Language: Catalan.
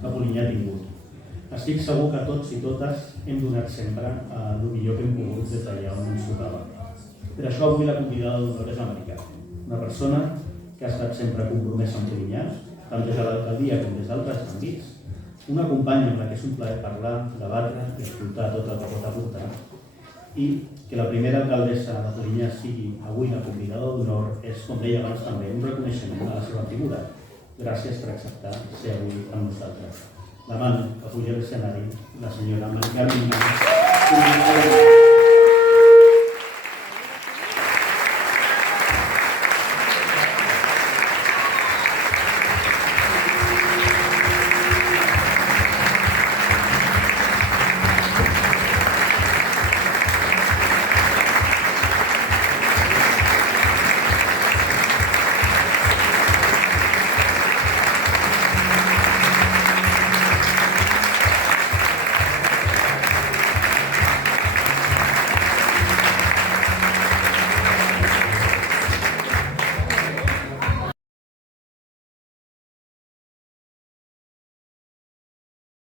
que Polinyà ha tingut. Estic segur que tots i totes hem donat sempre el millor que hem pogut des d'allà on ens tocava. Per això avui la convidada d'honor és l'Amèrica, una persona que ha estat sempre compromesa amb Polinyà, tant des de l'alcaldia com des d'altres àmbits, una companya amb la que és un plaer parlar, debatre i escoltar tot el que pot aportar, i que la primera alcaldessa de Polinyà sigui avui la convidada d'honor és, com deia abans també, un reconeixement a la seva figura. Gràcies per acceptar ser avui amb nosaltres. Demano que pugi a l'escenari la senyora Amèrica Vinyals.